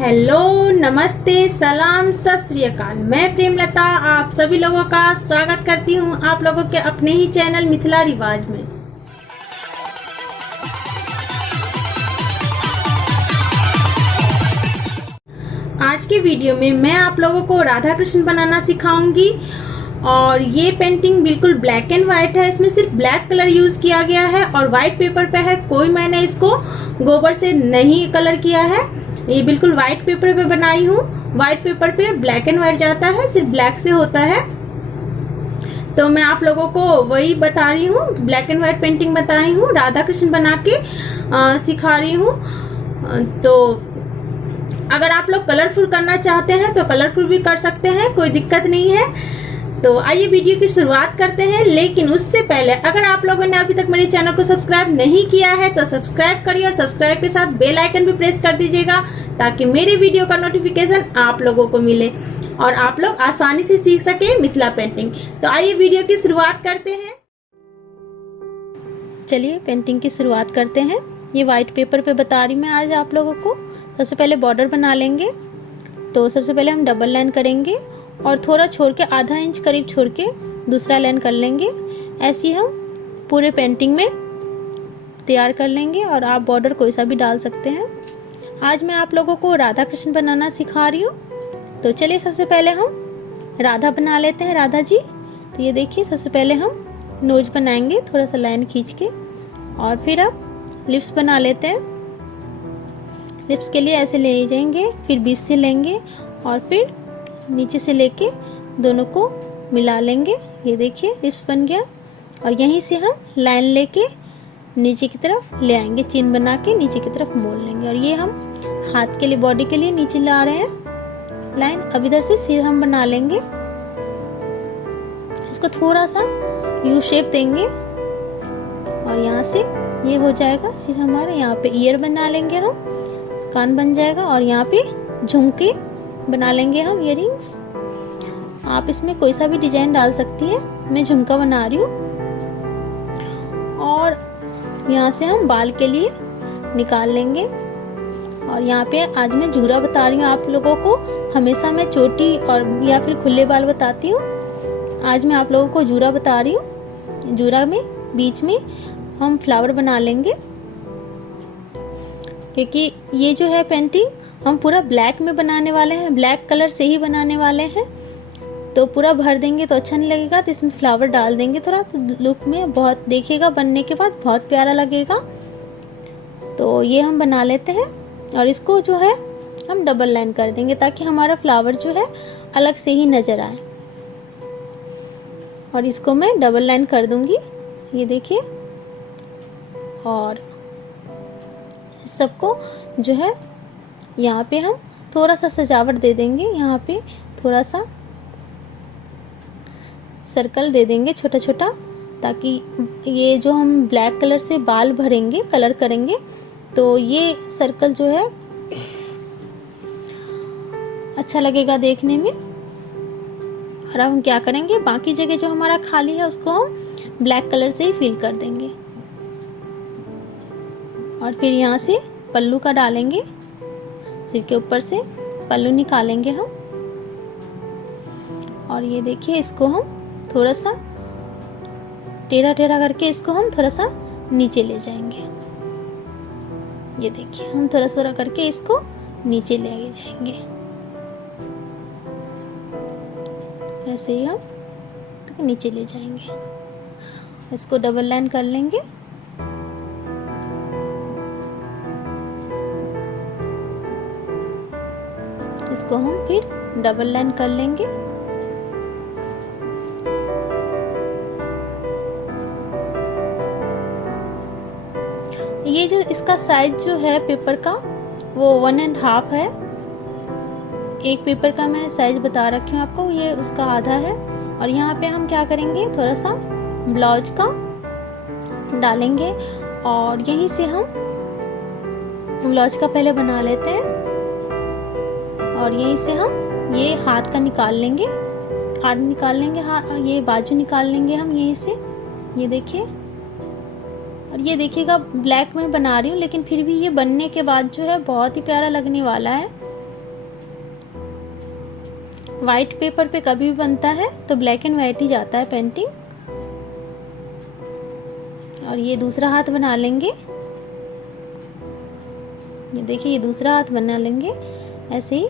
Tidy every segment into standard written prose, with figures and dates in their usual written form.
Hello, नमस्ते, सलाम, सत श्री अकाल। मैं प्रेमलता आप सभी लोगों का स्वागत करती हूँ आप लोगों के अपने ही चैनल मिथिला रिवाज में। आज के वीडियो में मैं आप लोगों को राधा कृष्ण बनाना सिखाऊंगी और ये पेंटिंग बिल्कुल ब्लैक एंड व्हाइट है। इसमें सिर्फ ब्लैक कलर यूज किया गया है और व्हाइट पेपर पे है। कोई मैंने इसको गोबर से नहीं कलर किया है, ये बिल्कुल व्हाइट पेपर पे बनाई हूँ। व्हाइट पेपर पे ब्लैक एंड व्हाइट जाता है, सिर्फ ब्लैक से होता है। तो मैं आप लोगों को वही बता रही हूँ, ब्लैक एंड व्हाइट पेंटिंग बताई हूँ, राधा कृष्ण बना के सिखा रही हूँ। तो अगर आप लोग कलरफुल करना चाहते हैं तो कलरफुल भी कर सकते हैं, कोई दिक्कत नहीं है। तो आइए वीडियो की शुरुआत करते हैं। लेकिन उससे पहले अगर आप लोगों ने अभी तक मेरे चैनल को सब्सक्राइब नहीं किया है तो सब्सक्राइब करिए और सब्सक्राइब के साथ बेल आइकन भी प्रेस कर दीजिएगा ताकि मेरे वीडियो का नोटिफिकेशन आप लोगों को मिले और आप लोग आसानी से सीख सके मिथिला पेंटिंग। तो आइए वीडियो की शुरुआत करते हैं। चलिए पेंटिंग की शुरुआत करते हैं। ये व्हाइट पेपर पे बता रही मैं आज आप लोगों को। सबसे पहले बॉर्डर बना लेंगे। तो सबसे पहले हम डबल लाइन करेंगे और थोड़ा छोड़ के आधा इंच करीब छोड़ के दूसरा लाइन कर लेंगे। ऐसे ही हम पूरे पेंटिंग में तैयार कर लेंगे और आप बॉर्डर कोई सा भी डाल सकते हैं। आज मैं आप लोगों को राधा कृष्ण बनाना सिखा रही हूँ। तो चलिए सबसे पहले हम राधा बना लेते हैं, राधा जी। तो ये देखिए, सबसे पहले हम नोज बनाएंगे थोड़ा सा लाइन खींच के और फिर अब लिप्स बना लेते हैं। लिप्स के लिए ऐसे ले जाएंगे, फिर बीच से लेंगे और फिर नीचे से लेके दोनों को मिला लेंगे। ये देखिए लिप्स बन गया और यहीं से हम लाइन लेके नीचे की तरफ ले आएंगे, चिन्ह बना के नीचे की तरफ मोड़ लेंगे। और ये हम हाथ के लिए, बॉडी के लिए नीचे ला रहे हैं लाइन। अब इधर से सिर हम बना लेंगे, इसको थोड़ा सा यू शेप देंगे और यहाँ से ये हो जाएगा सिर हमारा। यहाँ पे ईयर बना लेंगे हम, कान बन जाएगा और यहाँ पे झुमके बना लेंगे हम, इयररिंग्स। आप इसमें कोई सा भी डिजाइन डाल सकती है, मैं झुमका बना रही हूँ। और यहाँ से हम बाल के लिए निकाल लेंगे। और यहाँ पे आज मैं जूरा बता रही हूँ आप लोगों को। हमेशा मैं चोटी और या फिर खुले बाल बताती हूँ, आज मैं आप लोगों को जूरा बता रही हूँ। जूरा में बीच में हम फ्लावर बना लेंगे क्योंकि ये जो है पेंटिंग हम पूरा ब्लैक में बनाने वाले हैं, ब्लैक कलर से ही बनाने वाले हैं। तो पूरा भर देंगे तो अच्छा नहीं लगेगा, तो इसमें फ्लावर डाल देंगे थोड़ा, तो लुक में बहुत देखिएगा, बनने के बाद बहुत प्यारा लगेगा। तो ये हम बना लेते हैं और इसको जो है हम डबल लाइन कर देंगे ताकि हमारा फ्लावर जो है अलग से ही नजर आए। और इसको मैं डबल लाइन कर दूंगी, ये देखिए। और सबको जो है यहाँ पे हम थोड़ा सा सजावट दे देंगे, यहाँ पे थोड़ा सा सर्कल दे देंगे छोटा छोटा, ताकि ये जो हम ब्लैक कलर से बाल भरेंगे, कलर करेंगे, तो ये सर्कल जो है अच्छा लगेगा देखने में। और अब हम क्या करेंगे, बाकी जगह जो हमारा खाली है उसको हम ब्लैक कलर से ही फिल कर देंगे। और फिर यहाँ से पल्लू का डालेंगे, सिर के ऊपर से पल्लू निकालेंगे हम। और ये देखिए, इसको हम थोड़ा सा टेढ़ा टेढ़ा करके इसको हम थोड़ा सा नीचे ले जाएंगे। ये देखिए, हम थोड़ा थोड़ा करके इसको नीचे ले जाएंगे। ऐसे ही हम नीचे ले जाएंगे। इसको डबल लाइन कर लेंगे। इसको हम फिर डबल लाइन कर लेंगे। ये जो इसका साइज जो है पेपर का वो 1.5 है। एक पेपर का मैं साइज बता रखी हूँ आपको, ये उसका आधा है। और यहाँ पे हम क्या करेंगे, थोड़ा सा ब्लाउज का डालेंगे और यहीं से हम ब्लाउज का पहले बना लेते हैं। और यहीं से हम ये हाथ का निकाल लेंगे, आर्म निकाल लेंगे, ये बाजू निकाल लेंगे हम यहीं से। ये देखिए, और ये देखिएगा ब्लैक में बना रही हूँ, लेकिन फिर भी ये बनने के बाद जो है बहुत ही प्यारा लगने वाला है। वाइट पेपर पे कभी भी बनता है तो ब्लैक एंड वाइट ही जाता है पेंटिंग। और ये दूसरा हाथ बना लेंगे। ये देखिए, ये दूसरा हाथ बना लेंगे ऐसे ही।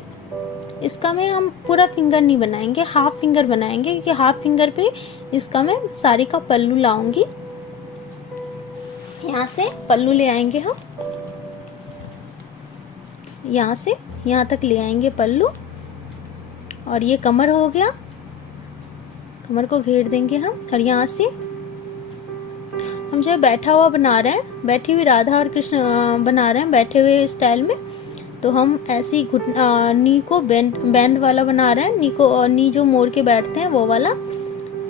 इसका में हम पूरा फिंगर नहीं बनाएंगे, हाफ फिंगर बनाएंगे, क्योंकि हाफ फिंगर पे इसका मैं साड़ी का पल्लू लाऊंगी। यहाँ से पल्लू ले आएंगे हम, यहाँ से यहाँ तक ले आएंगे पल्लू। और ये कमर हो गया, कमर को घेर देंगे हम। और यहाँ से हम जो है बैठा हुआ बना रहे हैं, बैठी हुई राधा और कृष्ण बना रहे हैं बैठे हुए स्टाइल में। तो हम ऐसे ही नी को बैंड वाला बना रहे हैं, नी जो मोड़ के बैठते हैं वो वाला।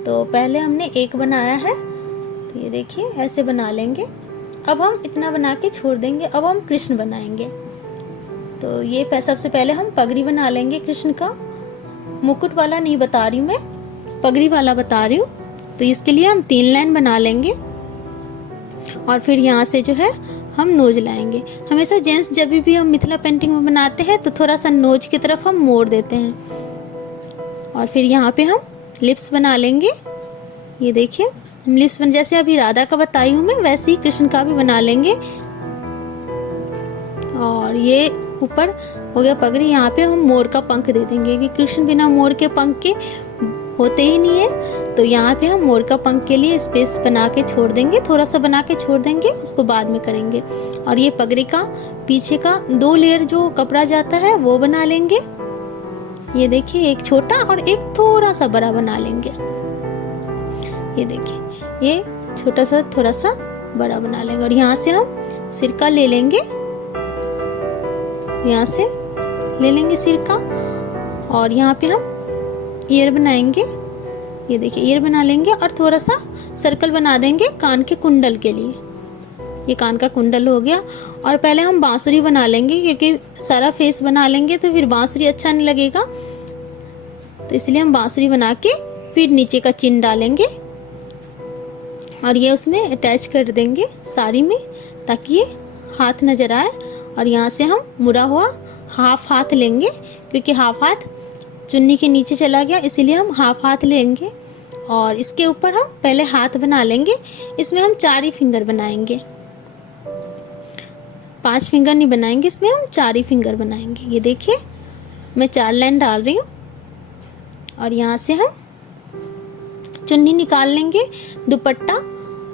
तो पहले हमने एक बनाया है, तो ये देखिए ऐसे बना लेंगे। अब हम इतना बना के छोड़ देंगे। अब हम कृष्ण बनाएंगे। तो ये सबसे पहले हम पगड़ी बना लेंगे कृष्ण का। मुकुट वाला नहीं बता रही मैं, पगड़ी वाला बता रही हूँ। तो इसके लिए हम 3 लाइन बना लेंगे और फिर यहाँ से जो है हम नोज लाएंगे। हमेशा जेंट्स जब भी हम मिथिला पेंटिंग में बनाते हैं तो थोड़ा सा नोज की तरफ हम मोड़ देते हैं। और फिर यहाँ पे हम लिप्स बना लेंगे। ये देखिए हम लिप्स जैसे अभी राधा का बताई हूँ मैं, वैसे ही कृष्ण का भी बना लेंगे। और ये ऊपर हो गया पगड़ी। यहाँ पे हम मोर का पंख दे देंगे, कि कृष्ण बिना मोर के पंख के होते ही नहीं है। तो यहाँ पे हम मोर का पंख के लिए स्पेस बना के छोड़ देंगे, थोड़ा सा बना के छोड़ देंगे, उसको बाद में करेंगे। और ये पगड़ी का पीछे का 2 लेयर जो कपड़ा जाता है वो बना लेंगे। ये देखिए, एक छोटा और एक थोड़ा सा बड़ा बना लेंगे। ये देखिए, ये छोटा सा थोड़ा सा बड़ा बना लेंगे। और यहाँ से हम सिर का ले लेंगे, यहाँ से ले लेंगे सिर का। और यहाँ पे हम ईयर बनाएंगे। ये देखिए ईयर बना लेंगे और थोड़ा सा सर्कल बना देंगे कान के कुंडल के लिए। ये कान का कुंडल हो गया। और पहले हम बांसुरी बना लेंगे, क्योंकि सारा फेस बना लेंगे तो फिर बांसुरी अच्छा नहीं लगेगा। तो इसलिए हम बांसुरी बना के फिर नीचे का चिन्ह डालेंगे और ये उसमें अटैच कर देंगे साड़ी में, ताकि ये हाथ नजर आए। और यहाँ से हम मुड़ा हुआ हाफ हाथ लेंगे, क्योंकि हाफ हाथ चुन्नी के नीचे चला गया, इसीलिए हम हाफ हाथ लेंगे। और इसके ऊपर हम पहले हाथ बना लेंगे। इसमें हम 4 ही फिंगर बनाएंगे, 5 फिंगर नहीं बनाएंगे, इसमें हम 4 ही फिंगर बनाएंगे। ये देखिए मैं 4 लाइन डाल रही हूँ। और यहाँ से हम चुन्नी निकाल लेंगे, दुपट्टा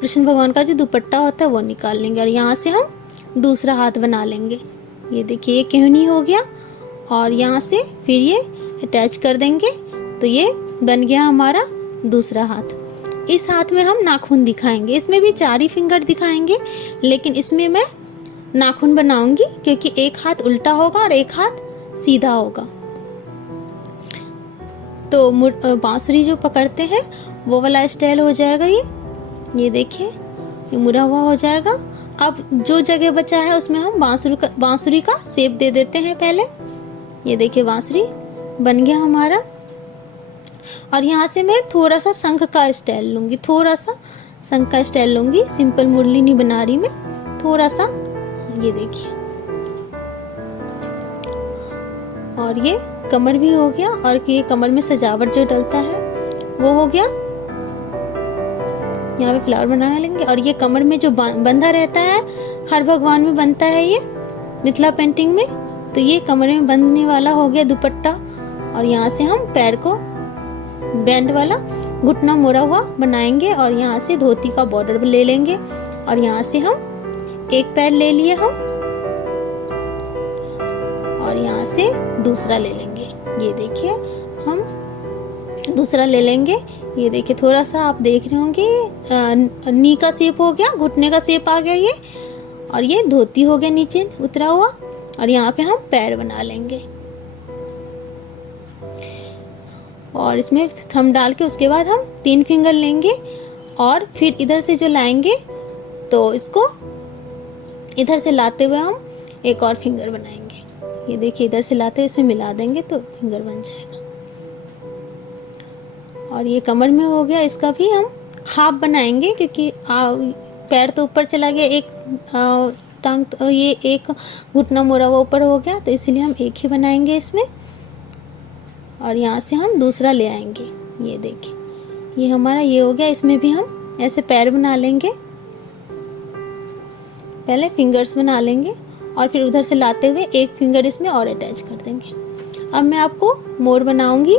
कृष्ण भगवान का जो दुपट्टा होता है वो निकाल लेंगे। और यहाँ से हम दूसरा हाथ बना लेंगे। ये देखिए ये केहनी हो गया। और यहाँ से फिर ये अटैच कर देंगे, तो ये बन गया हमारा दूसरा हाथ। इस हाथ में हम नाखून दिखाएंगे, इसमें भी 4 ही फिंगर दिखाएंगे, लेकिन इसमें मैं नाखून बनाऊंगी, क्योंकि एक हाथ उल्टा होगा और एक हाथ सीधा होगा। तो बांसुरी जो पकड़ते हैं वो वाला स्टाइल हो जाएगा ये देखिए ये मुड़ा हुआ हो जाएगा। अब जो जगह बचा है उसमें हम बांसुरी का शेप दे देते हैं पहले। ये देखिए बांसुरी बन गया हमारा। और यहाँ से मैं थोड़ा सा शंख का स्टाइल लूंगी, थोड़ा सा शंख का स्टाइल लूंगी। सिंपल मुरली नहीं बना रही मैं, थोड़ा सा। ये देखिए, और ये कमर भी हो गया। और ये कमर में सजावट जो डलता है वो हो गया। यहाँ पे फ्लावर बना लेंगे। और ये कमर में जो बंधा रहता है, हर भगवान में बनता है ये मिथिला पेंटिंग में, तो ये कमर में बंधने वाला हो गया दुपट्टा। और यहाँ से हम पैर को बैंड वाला घुटना मोड़ा हुआ बनाएंगे। और यहाँ से धोती का बॉर्डर ले लेंगे। और यहाँ से हम एक पैर ले लिए हम, और यहाँ से दूसरा ले लेंगे। ये देखिए हम दूसरा ले लेंगे। ये देखिए थोड़ा सा आप देख रहे होंगे नी का शेप हो गया, घुटने का शेप आ गया ये। और ये धोती हो गया नीचे उतरा हुआ। और यहाँ पे हम पैर बना लेंगे। और इसमें थंब डाल के उसके बाद हम 3 फिंगर लेंगे। और फिर इधर से जो लाएंगे तो इसको इधर से लाते हुए हम एक और फिंगर बनाएंगे। ये देखिए इधर से लाते हुए इसमें मिला देंगे तो फिंगर बन जाएगा। और ये कमर में हो गया, इसका भी हम हाफ बनाएंगे, क्योंकि पैर तो ऊपर चला गया, एक टांग तो ये एक घुटना मोड़ा हुआ ऊपर हो गया, तो इसीलिए हम एक ही बनाएंगे इसमें। और यहाँ से हम दूसरा ले आएंगे। ये देखिए, ये हमारा ये हो गया। इसमें भी हम ऐसे पैर बना लेंगे, पहले फिंगर्स बना लेंगे और फिर उधर से लाते हुए एक फिंगर इसमें और अटैच कर देंगे। अब मैं आपको मोर बनाऊंगी।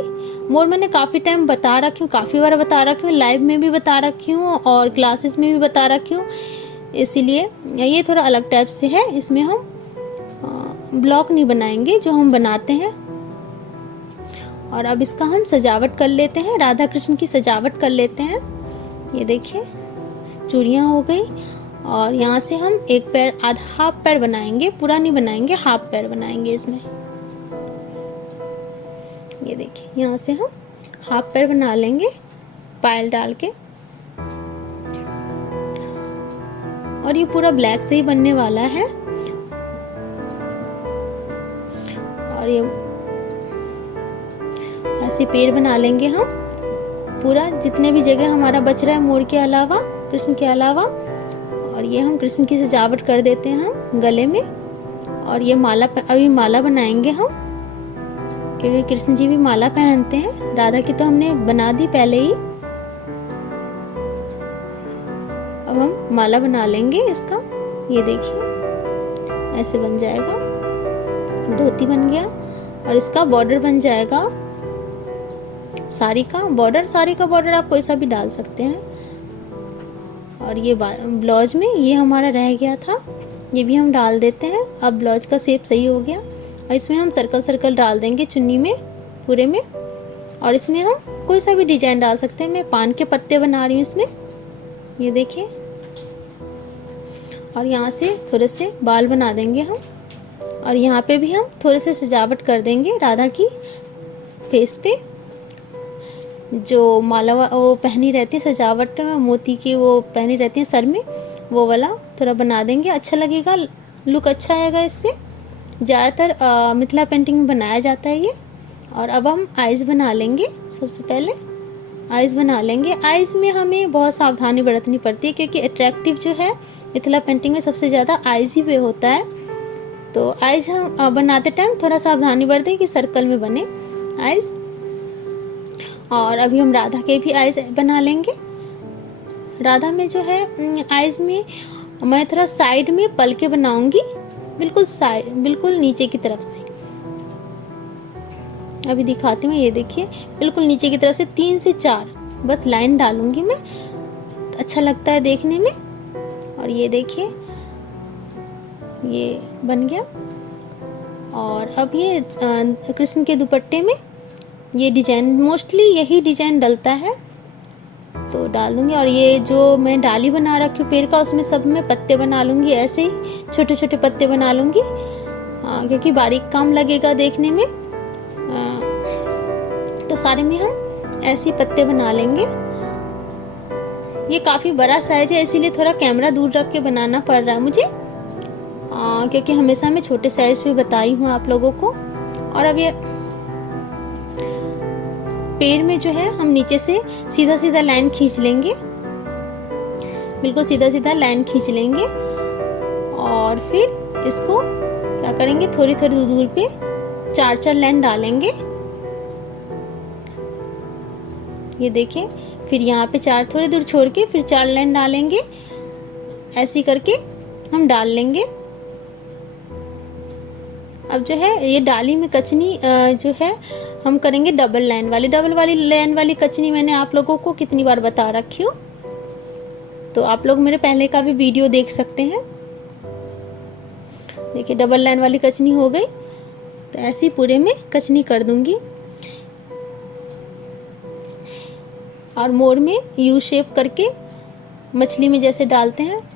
मोर मैंने काफ़ी टाइम बता रखी हूँ, काफ़ी बार बता रखी हूँ, लाइव में भी बता रखी हूँ और क्लासेस में भी बता रखी हूँ। इसीलिए ये थोड़ा अलग टाइप से है। इसमें हम ब्लॉक नहीं बनाएंगे जो हम बनाते हैं। और अब इसका हम सजावट कर लेते हैं, राधा कृष्ण की सजावट कर लेते हैं। ये देखिए, चूड़ियाँ हो गई और यहाँ से हम एक पैर, आधा हाफ पैर बनाएंगे, पूरा नहीं बनाएंगे, हाफ पैर बनाएंगे इसमें। ये देखिए, यहाँ से हम हाफ पैर बना लेंगे पायल डाल के। और ये पूरा ब्लैक से ही बनने वाला है। और ये ऐसे पैर बना लेंगे हम पूरा, जितने भी जगह हमारा बच रहा है मोर के अलावा, कृष्ण के अलावा। और ये हम कृष्ण की सजावट कर देते हैं हम गले में। और ये माला, अभी माला बनाएंगे हम, क्योंकि कृष्ण जी भी माला पहनते हैं। राधा की तो हमने बना दी पहले ही। अब हम माला बना लेंगे इसका। ये देखिए, ऐसे बन जाएगा, धोती बन गया। और इसका बॉर्डर बन जाएगा साड़ी का बॉर्डर। साड़ी का बॉर्डर आप कोई सा भी डाल सकते हैं। और ये ब्लाउज में ये हमारा रह गया था, ये भी हम डाल देते हैं। अब ब्लाउज का शेप सही हो गया। और इसमें हम सर्कल सर्कल डाल देंगे चुन्नी में, पूरे में। और इसमें हम कोई सा भी डिजाइन डाल सकते हैं। मैं पान के पत्ते बना रही हूँ इसमें, ये देखिए। और यहाँ से थोड़े से बाल बना देंगे हम। और यहाँ पे भी हम थोड़े से सजावट कर देंगे राधा की फेस पे। जो माला वो पहनी रहती है सजावट, मोती की वो पहनी रहती है सर में, वो वाला थोड़ा बना देंगे। अच्छा लगेगा, लुक अच्छा आएगा इससे। ज़्यादातर मिथिला पेंटिंग में बनाया जाता है ये। और अब हम आइज़ बना लेंगे। सबसे पहले आइज़ बना लेंगे। आइज़ में हमें बहुत सावधानी बरतनी पड़ती है, क्योंकि अट्रैक्टिव जो है मिथिला पेंटिंग में सबसे ज़्यादा आइज़ ही पे होता है। तो आइज़ हम बनाते टाइम थोड़ा सावधानी बरतें कि सर्कल में बने आइज़। और अभी हम राधा के भी आइज़ बना लेंगे। राधा में जो है आइज़ में मैं थोड़ा साइड में पलके बनाऊंगी, बिल्कुल साइड, बिल्कुल नीचे की तरफ से। अभी दिखाती हूँ, ये देखिए, बिल्कुल नीचे की तरफ से 3 से 4 बस लाइन डालूंगी मैं, तो अच्छा लगता है देखने में। और ये देखिए, ये बन गया। और अब ये कृष्ण के दुपट्टे में ये डिजाइन, मोस्टली यही डिजाइन डलता है, तो डाल दूंगी। और ये जो मैं डाली बना रखी हूँ पेड़ का, उसमें सब में पत्ते बना लूंगी, ऐसे ही छोटे छोटे पत्ते बना लूंगी, क्योंकि बारीक काम लगेगा देखने में। तो सारे में हम ऐसे पत्ते बना लेंगे। ये काफ़ी बड़ा साइज है, इसीलिए थोड़ा कैमरा दूर रख के बनाना पड़ रहा है मुझे, क्योंकि हमेशा मैं छोटे साइज पे बताई हूँ आप लोगों को। और अब ये पेड़ में जो है हम नीचे से सीधा सीधा लाइन खींच लेंगे, बिल्कुल सीधा सीधा लाइन खींच लेंगे। और फिर इसको क्या करेंगे, थोड़ी थोड़ी दूर पे 4-4 लाइन डालेंगे। ये देखिए, फिर यहाँ पे 4 थोड़ी दूर छोड़ के फिर 4 लाइन डालेंगे। ऐसे करके हम डाल लेंगे। अब जो है ये डाली में कचनी जो है हम करेंगे डबल लाइन वाली। डबल वाली लाइन वाली कचनी मैंने आप लोगों को कितनी बार बता रखी हूँ, तो आप लोग मेरे पहले का भी वीडियो देख सकते हैं। देखिए, डबल लाइन वाली कचनी हो गई, तो ऐसी पूरे में कचनी कर दूंगी। और मोर में यू शेप करके मछली में जैसे डालते हैं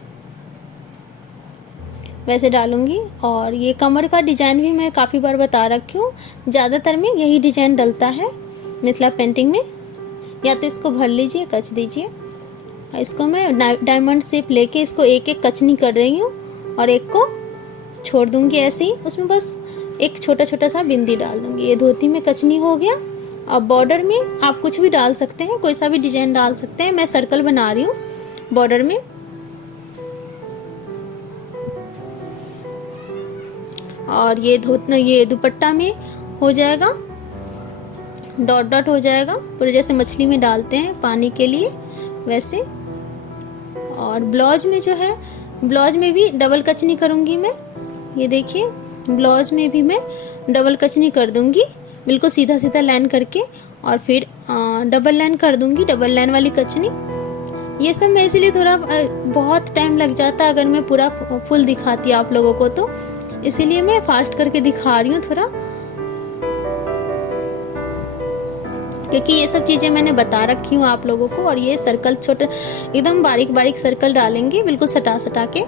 वैसे डालूंगी। और ये कमर का डिजाइन भी मैं काफ़ी बार बता रखी हूँ, ज़्यादातर में यही डिजाइन डलता है मिथिला पेंटिंग में। या तो इसको भर लीजिए, कच दीजिए। इसको मैं डायमंड शेप लेके इसको एक एक कचनी कर रही हूँ और एक को छोड़ दूंगी ऐसे ही। उसमें बस एक छोटा छोटा सा बिंदी डाल दूंगी। ये धोती में कचनी हो गया। अब बॉर्डर में आप कुछ भी डाल सकते हैं, कोई सा भी डिजाइन डाल सकते हैं। मैं सर्कल बना रही हूँ बॉर्डर में। और ये दुपट्टा में हो जाएगा डॉट डॉट हो जाएगा पूरे, जैसे मछली में डालते हैं पानी के लिए वैसे। और ब्लाउज में जो है, ब्लाउज में भी डबल कचनी करूँगी मैं। ये देखिए ब्लाउज में भी मैं डबल कचनी कर दूँगी, बिल्कुल सीधा सीधा लाइन करके, और फिर डबल लाइन कर दूँगी, डबल लाइन वाली कचनी। ये सब मैं इसलिए थोड़ा बहुत टाइम लग जाता अगर मैं पूरा फुल दिखाती आप लोगों को, तो इसीलिए मैं फास्ट करके दिखा रही हूँ थोड़ा, क्योंकि ये सब चीज़ें मैंने बता रखी हूँ आप लोगों को। और ये सर्कल छोटे एकदम बारीक बारीक सर्कल डालेंगे, बिल्कुल सटा सटा के।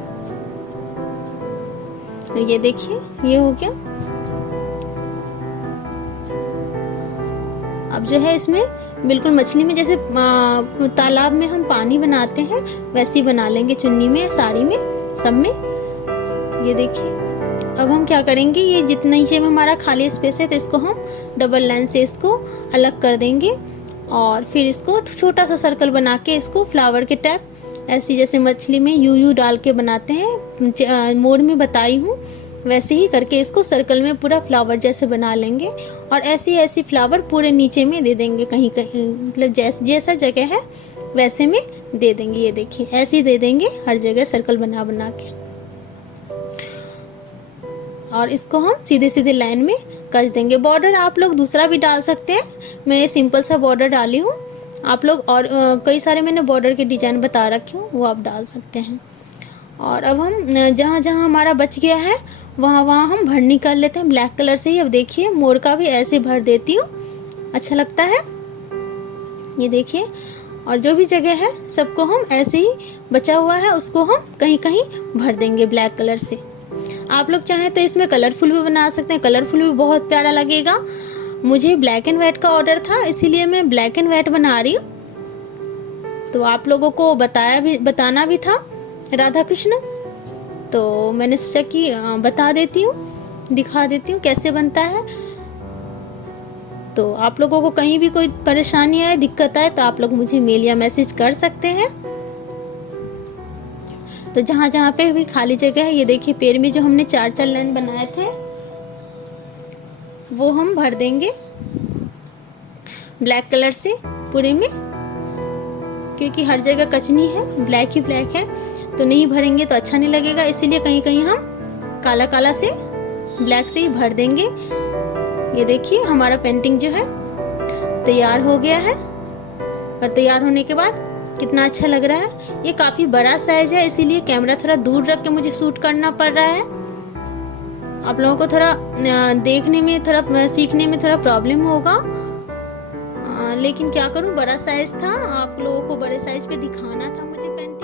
ये देखिए ये हो गया। अब जो है इसमें बिल्कुल मछली में जैसे तालाब में हम पानी बनाते हैं वैसे ही बना लेंगे, चुन्नी में, साड़ी में, सब में। ये देखिए अब हम क्या करेंगे, ये जितना नीचे में हमारा खाली स्पेस है तो इसको हम डबल लाइन से इसको अलग कर देंगे, और फिर इसको छोटा सा सर्कल बना के इसको फ्लावर के टाइप, ऐसी जैसे मछली में यू यू डाल के बनाते हैं, मोड़ में बताई हूँ वैसे ही करके इसको सर्कल में पूरा फ्लावर जैसे बना लेंगे। और ऐसी ऐसी फ्लावर पूरे नीचे में दे देंगे, कहीं कहीं मतलब जैसा जगह है वैसे में दे देंगे। ये देखिए ऐसे ही दे देंगे हर जगह सर्कल बना बना के, और इसको हम सीधे सीधे लाइन में कस देंगे। बॉर्डर आप लोग दूसरा भी डाल सकते हैं, मैं ये सिंपल सा बॉर्डर डाली हूँ। आप लोग और कई सारे मैंने बॉर्डर के डिजाइन बता रखे हूँ, वो आप डाल सकते हैं। और अब हम जहाँ जहाँ हमारा बच गया है वहाँ वहाँ हम भरनी कर लेते हैं ब्लैक कलर से ही। अब देखिए मोर का भी ऐसे भर देती हूँ, अच्छा लगता है। ये देखिए, और जो भी जगह है सबको हम ऐसे ही बचा हुआ है उसको हम कहीं कहीं भर देंगे ब्लैक कलर से। आप लोग चाहें तो इसमें कलरफुल भी बना सकते हैं, कलरफुल भी बहुत प्यारा लगेगा। मुझे ब्लैक एंड व्हाइट का ऑर्डर था इसीलिए मैं ब्लैक एंड व्हाइट बना रही हूँ, तो आप लोगों को बताना भी था राधा कृष्ण, तो मैंने सोचा कि बता देती हूँ, दिखा देती हूँ कैसे बनता है। तो आप लोगों को कहीं भी कोई परेशानी आए, दिक्कत आए तो आप लोग मुझे मेल या मैसेज कर सकते हैं। तो जहाँ जहाँ पे भी खाली जगह है, ये देखिए पैर में जो हमने 4-4 लाइन बनाए थे वो हम भर देंगे ब्लैक कलर से पूरे में, क्योंकि हर जगह कचनी है, ब्लैक ही ब्लैक है, तो नहीं भरेंगे तो अच्छा नहीं लगेगा, इसीलिए कहीं कहीं हम काला काला से ब्लैक से ही भर देंगे। ये देखिए हमारा पेंटिंग जो है तैयार हो गया है, और तैयार होने के बाद कितना अच्छा लग रहा है। ये काफी बड़ा साइज है इसीलिए कैमरा थोड़ा दूर रख के मुझे शूट करना पड़ रहा है। आप लोगों को थोड़ा देखने में, थोड़ा सीखने में थोड़ा प्रॉब्लम होगा, लेकिन क्या करूं, बड़ा साइज था, आप लोगों को बड़े साइज पे दिखाना था मुझे पेंटिंग।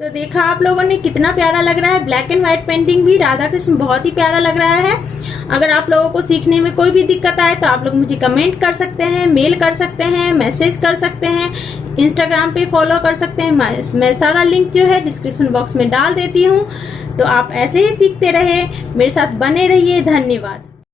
तो देखा आप लोगों ने कितना प्यारा लग रहा है, ब्लैक एंड व्हाइट पेंटिंग भी राधा कृष्ण बहुत ही प्यारा लग रहा है। अगर आप लोगों को सीखने में कोई भी दिक्कत आए तो आप लोग मुझे कमेंट कर सकते हैं, मेल कर सकते हैं, मैसेज कर सकते हैं, इंस्टाग्राम पे फॉलो कर सकते हैं। मैं सारा लिंक जो है डिस्क्रिप्शन बॉक्स में डाल देती हूँ। तो आप ऐसे ही सीखते रहे, मेरे साथ बने रहिए। धन्यवाद।